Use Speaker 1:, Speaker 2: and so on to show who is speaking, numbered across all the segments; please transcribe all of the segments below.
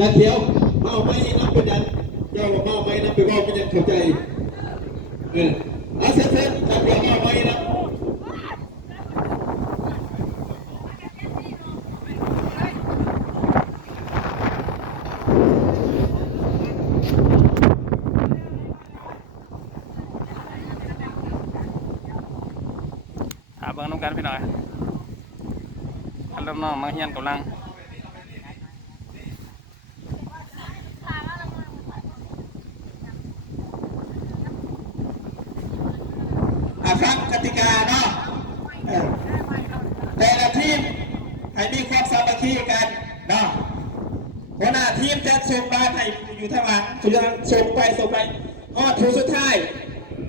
Speaker 1: จันเทียวมาเอาไม้นับเป็นยันเจ้ามาเอาไม้นับไปว่าเป็นยันเข้าใจเออเอาเสร็จเสร็จจันเทียวมาเอาไม้นับ
Speaker 2: หาเบิ้งน้ำกันพี่หน่อยอันเริ่มน้องมาเฮียนกำลัง
Speaker 1: อะฟังกติกาเนาะเออแต่ละทีมให้มี ความสามัคคีกันเนาะหัวหน้าทีมจะส่งบาสให้อยู่ทางหลังสุดท้ายส่งไปส่งไปอ้อถูสุดท้าย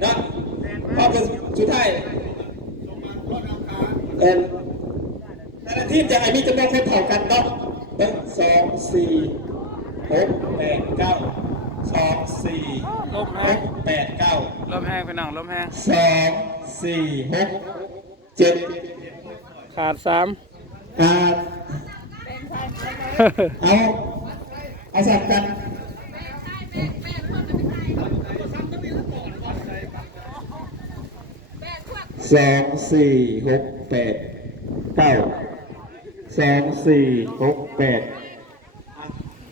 Speaker 1: เนาะพอถึงสุดท้ายเออแต่ละทีมจะให้มีจำนวนคนเท่ากันเนาะหนึ่งสองสี่หกแปดเก้าสองสี่
Speaker 2: ลม
Speaker 1: ห
Speaker 2: แห้ง
Speaker 1: กแปดเก้า
Speaker 2: ลมแห้งพี่น้องลมแห้ง
Speaker 1: สองสี่หกเจ็ด
Speaker 2: ขาดสาม
Speaker 1: อ่า เอาเอาสับกันสองสี่หกแปดเก้าสองสี่หกแปด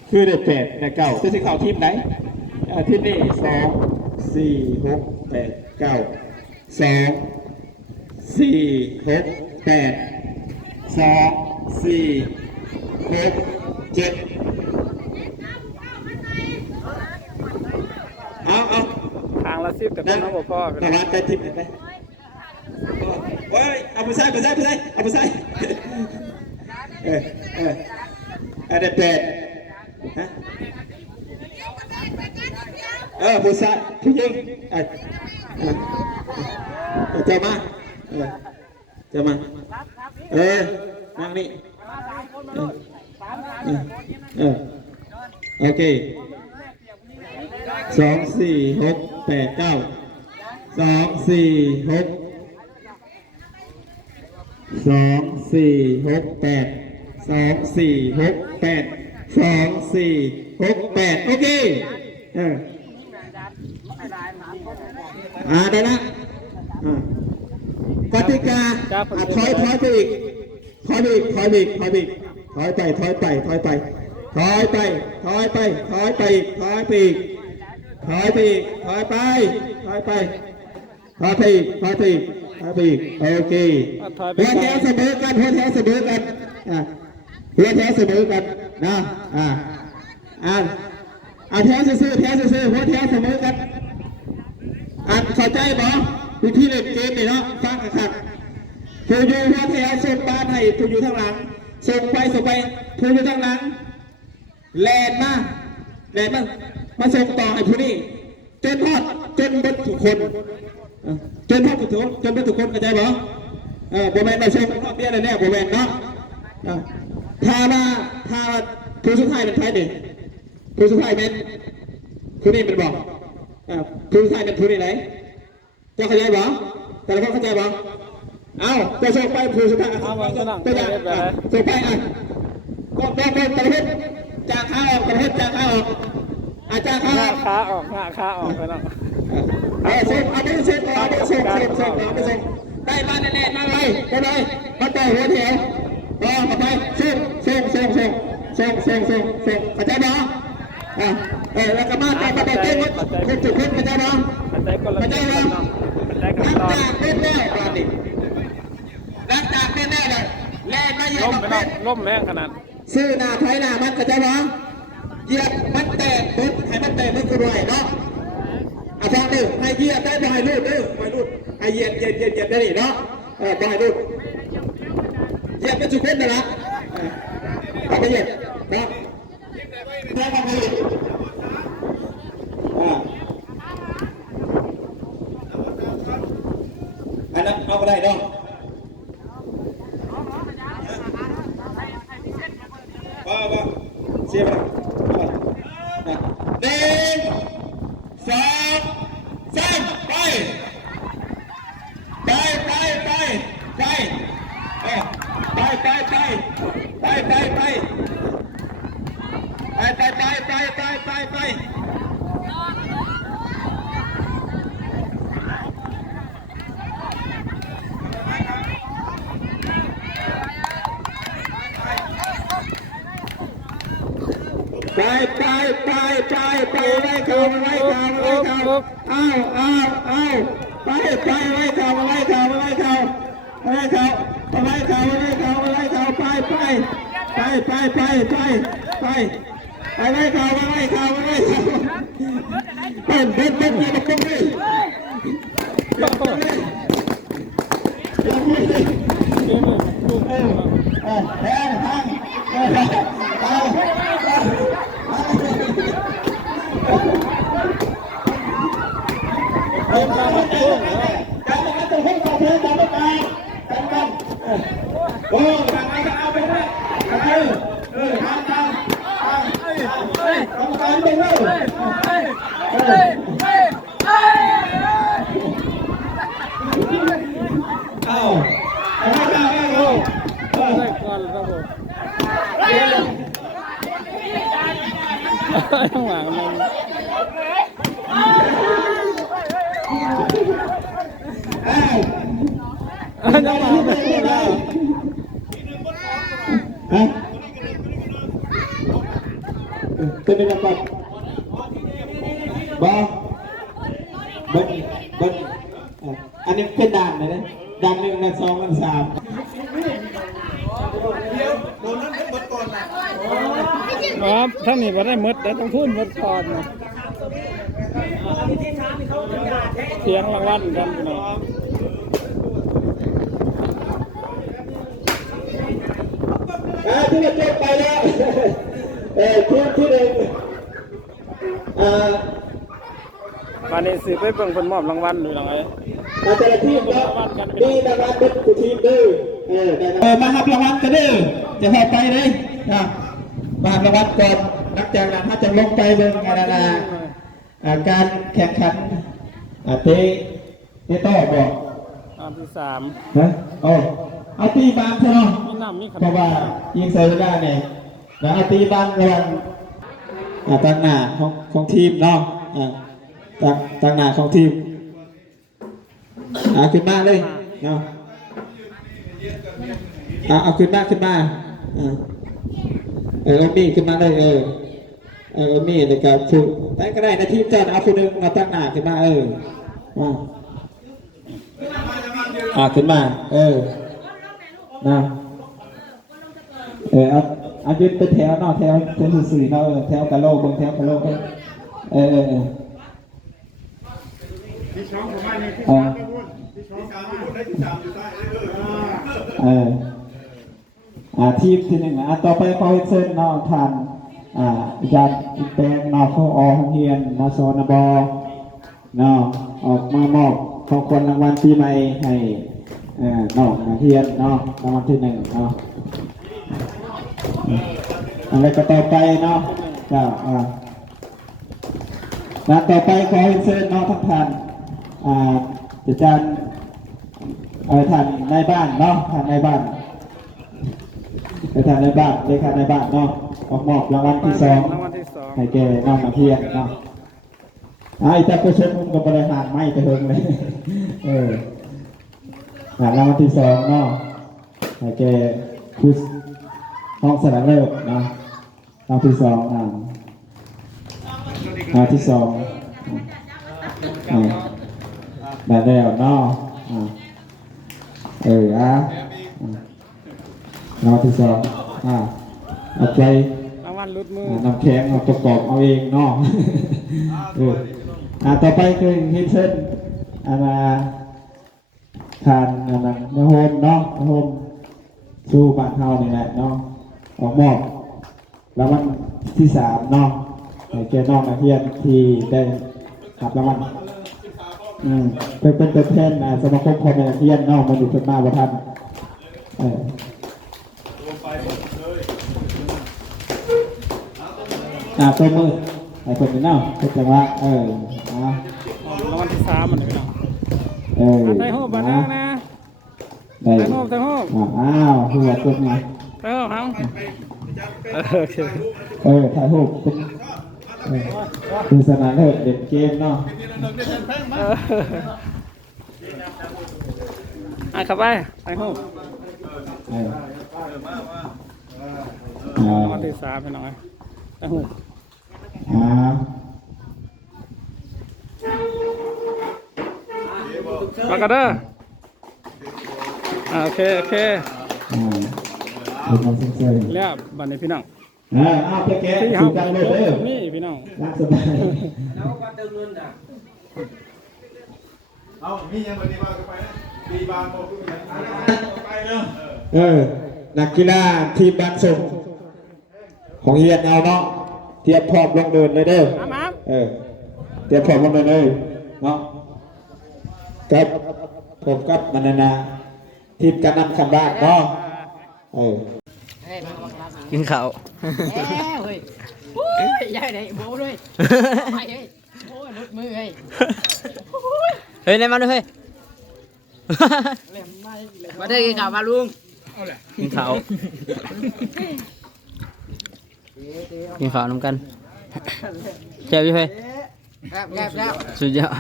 Speaker 1: คือได้แปดได้เก้าจะสิเข้าทีมไหนที่นี่สองสี่หกแปดเก้าสองสี่หกแปดสองสี่ หกเจ็ดเอาเอา
Speaker 2: ทางละสิบแต่คนน้องบ่พ่อพี่
Speaker 1: ต
Speaker 2: น้อง
Speaker 1: ลาดไปทิพย์ไปโอ้ยเอาไปใส่ไปใส่ไปใส่เอาไปใส่เออเอออันนี้แปดฮะเออผู้ชายผู้หญิงเออเออเออเจ้ามาเออเจ้ามาเออนั่งนี่ เออโอเคสองสี่หกแปดเก้าสองสี่หกสองสี่หกแปดสองสี่หกแปดสองสี่หกแปดโอเคเอออ่าได้ละกติกาถอยถอยไปอีก ถอยไปอีกถอยไปอีกถอยไปอีกถอยไปถอยไปถอยไปถอยไปถอยไปถอยไปอีกถอยไปอีกถอยไปอีกถอยไปถอยไปถอยไปอีกถอยไปอีกถอยไปอีกโอเค
Speaker 2: ถอยไป
Speaker 1: หัวแถวเสมอกันหัวแถวเสมอกันอะหัวแถวเสมอกันนะอ่าอ่าอ่าแถวซื่อแถวซื่อๆหัวแถวเสมอกันอ่าเข้าใจบ่วิธีเล่นเกมนี่เนาะฟังกันครับ ผู้อยู่หัวแถวส่งบาสให้ผู้อยู่ทางหลังส่งไปส่งไปผู้อยู่ทางหลังแลนมาแลนมามาส่งต่อให้ผู้นี้จนทอดจนเบดทุกคนจนทอดทุกคนจนเบดทุกคนเข้าใจบ่เออบ่แม่นมาส่งทอดเบี้ยอะไรเนี่ยบ่แม่นเนาะเออถ้าว่าถ้าผู้สุดท้ายเป็นใครนี่ผู้สุดท้ายเป็นผู้นี้เป็นบอกผู้สุดท้ายเป็นผู้นี้ไหนเจ้าเข้าใจบ่แต่ละคนเข้าใจบ่ เอ้าจะส่งไปผู้สุดท้าย
Speaker 2: เอาไว้พี่น้อง
Speaker 1: ตัวอย่างอะส่งไปอะก็ก็ก็ประเภทจากขาออกประเภทจากขาออกอาจากขา
Speaker 2: ห
Speaker 1: อ
Speaker 2: น้าขาออกหน้าขาออกพี่น้อง
Speaker 1: เออส่งเอาไปส่งเอาไปส่งส่งส่งเอาไปส่งได้มาแน่ๆมาเลยไปเลยมาต่อหัวแถวต่อมาไปส่งส่งส่งส่งส่งส่งส่งส่งเข้าใจบ่อะเออแล้วก็มาต่อมาต่อเต้นคนจุดคนเข้าใจบ่
Speaker 2: ปัจจัยคนละสิบพี่น้องปัจจัยกับ
Speaker 1: หลัง
Speaker 2: ตอน
Speaker 1: จากเล่ม
Speaker 2: แห้งขนาด
Speaker 1: ซื้อหน้าไทยหน้ามันก็จะร้องเหยียบมันแตกปุ๊บให้มันแตกมันก็รวยเนาะอะฟังดิให้เหยียบได้บ่ให้รูดเด้อบ่ให้รูดให้เหยียบเหยียบเหยียบเหยียบได้นี่เนาะเออบ่ให้รูดเหยียบเป็นสุขคนนะละเออเอาไปเหยียบนะแล้วก็ไปเหยียบอันนั้นเอาไปได้เนาะ सात ว้เขาอ้าวอ้าวอ้าวไปไปไว้เขาไว้เขาไว้เขาไว้เขาไว้เขาไว้เขาไว้เขาไปไปไปไปไปไปไปไปไว้เขาไว้เขาไว้เขาเป็นเป็นเป็นเป็นเป็นเป็
Speaker 2: น
Speaker 1: ฮะเป็นยังไงบ้างบ้าบันบันอันนี้เป็นด่านเลยนะด่านหนึ่งด่านสองด่านสาม
Speaker 2: ครับถ้ามีมาได้มดแต่ต้องพูดมดก่อนนะเสียงรางวัลกันน้อ
Speaker 1: อ่าที่เราจบไปแล้วเออทีมที่หนึ่งอ่า
Speaker 2: วันนี้สิไปเบิ่งคนมอบรางวัลอยู่หลังไง
Speaker 1: อาแต่ละทีมก็มีรางวัลเป็นกูทีมดื้อเออเออมาหับรางวัลกันดื้อจะพอไปเลยนะมาหับรางวัลก่อนนักจากนั้นถ้าจะลงไปเบิ่งอะไรนะอ่าการแข่งขันอ่าเตะเตะต่อบอก
Speaker 2: อันที่สาม
Speaker 1: นะโอ้ เอาตีบางใช่ไหม
Speaker 2: มีน้ำมีข
Speaker 1: เพ
Speaker 2: น
Speaker 1: ราะ
Speaker 2: ม
Speaker 1: ว่ายิงใส่เวลาเนี่ยแล้วเอาตีบางระวังอ่าตั้งหน้าของของทีมเนาะอ่าตั้งตั้งหน้าของทีมอ่าขึ้นมาเลยเนาะอ่าเอาขึ้นมาขึ้นมาอ่าเออเอามีดขึ้นมาเลยเออเออเอามีดเลยกับฟูแต่ก็ได้นะทีมเจ้าเอาคนหนึ่งมาตั้งหน้าขึ้นมาเออมาอ่าขึ้นมา เออ นะเออเอาเอายืนเป็นแถวเนาะแถวแถวสี่ๆเนออแถวกะโหลกบนแถวกะโหลกเออเออเออเออเออเอออ่าทีมที่หนึ่งอะต่อไปขอให้เชิญเนาะทานอ่าอาจารย์อินแปลงนาะเข้าอห้องเรียนมสนบเนาะออกมามอบของคนรางวัลปีใหม่ให้ เออนอกนักเรียนเนาะรางวัลที่หนึ่งเนาะอะไรก็ต่อไปเนาะจ้าอ่าแล้วต่อไปขอเชิญน้องทั้งท่านอ่าอาจารย์เออท่านในบ้านเนาะท่านในบ้านไปทานในบ้านเลขาในบ้านเนาะออกมอบรางวัลที่สอง
Speaker 2: รางวัลที่สอง
Speaker 1: ให้แกน้องนักเรียนเนาะไอ้แต่ก็เชิญผมกับบริหารไม่ไปเฮิงเลย เออ หารางวัลที่สองเนาะให้แกผู้ห้องสนามเลิกนะรอบที่สองอ่าอ่าที่สองอ่าได้แล้วเนาะอ่าเอออะอ่ารอบที่สองอ่าเอาใจ
Speaker 2: รางวัลรุดมือ
Speaker 1: อ่านำแข็งมาประกอบเอาเองเนาะเอออ่าต่อไปคือฮินเซนอ่ามา ทานอ่ามาเนื้อโฮมเนาะนโฮมสู้บ้านเฮานี่แหละเนาะออกมอบรางวัลที่สามเนาะให้แกนองนักเรียนที่ได้รับรางวัลอืมเป็นเป็นตัวแทนอ่าสมาคมพ่อแม่นักเรียนเนาะมาดูขึ้นมาบ่ทันเอออ่าตัวมือไอ้คนนี้เนาะเป็นจังหวะเอออ่ารา
Speaker 2: งวัลที่สามมันพี่น้อง
Speaker 1: เออ
Speaker 2: อะ เออใส่หูบานะนะ
Speaker 1: ได้
Speaker 2: ใส่หูใส่หู
Speaker 1: อ้าวหัวต
Speaker 2: กมาใส่หูเขาเอ
Speaker 1: อถ่ายหูเป็นคือสนามเด็กเกมเนาะ
Speaker 2: อะขับไปไปหูมาที่สามไปหน้อยไปหู
Speaker 1: อ่า
Speaker 2: มากันเด้ออ่าโอเคโอเค
Speaker 1: อ่าเป็นความสนใจ
Speaker 2: แล้วบัดนี้พี่น้อง
Speaker 1: อ่าเอาไปแกะ
Speaker 2: ที่
Speaker 1: สู
Speaker 2: เฮา
Speaker 1: ตรกันเลยเด้อ
Speaker 2: นี่พี่น้อง
Speaker 1: รักสบาย
Speaker 3: เอามียังวันนี้มาไปนะดีบางบอกคุณไปเนาะ
Speaker 1: เออนักกีฬาทีมบ้านส่งของเฮียนเอาเนาะเตรียมพร้อมลงเดินเลยเด้อ
Speaker 2: มามา
Speaker 1: เออเตรียมพร้อมลงเดินเลยเนาะครับ ผมกับมนานาทีมการนำคำบ้านเนาะเออ
Speaker 4: กินข้าว
Speaker 5: เอ้ยเฮ้ยโอ้ยยายไหนโบ้ด้วยไปเฮ้ยโอ้ยลุดมือเฮ้ย
Speaker 4: เฮ้ยนายมาด้วยเฮ้ย
Speaker 5: มาได้กินข้าวมาลุง
Speaker 4: กินข้าวกินข้าวน้ำกันเจ็บอยู่เฮ้ย
Speaker 5: ครับครับครับ
Speaker 4: สุดยอด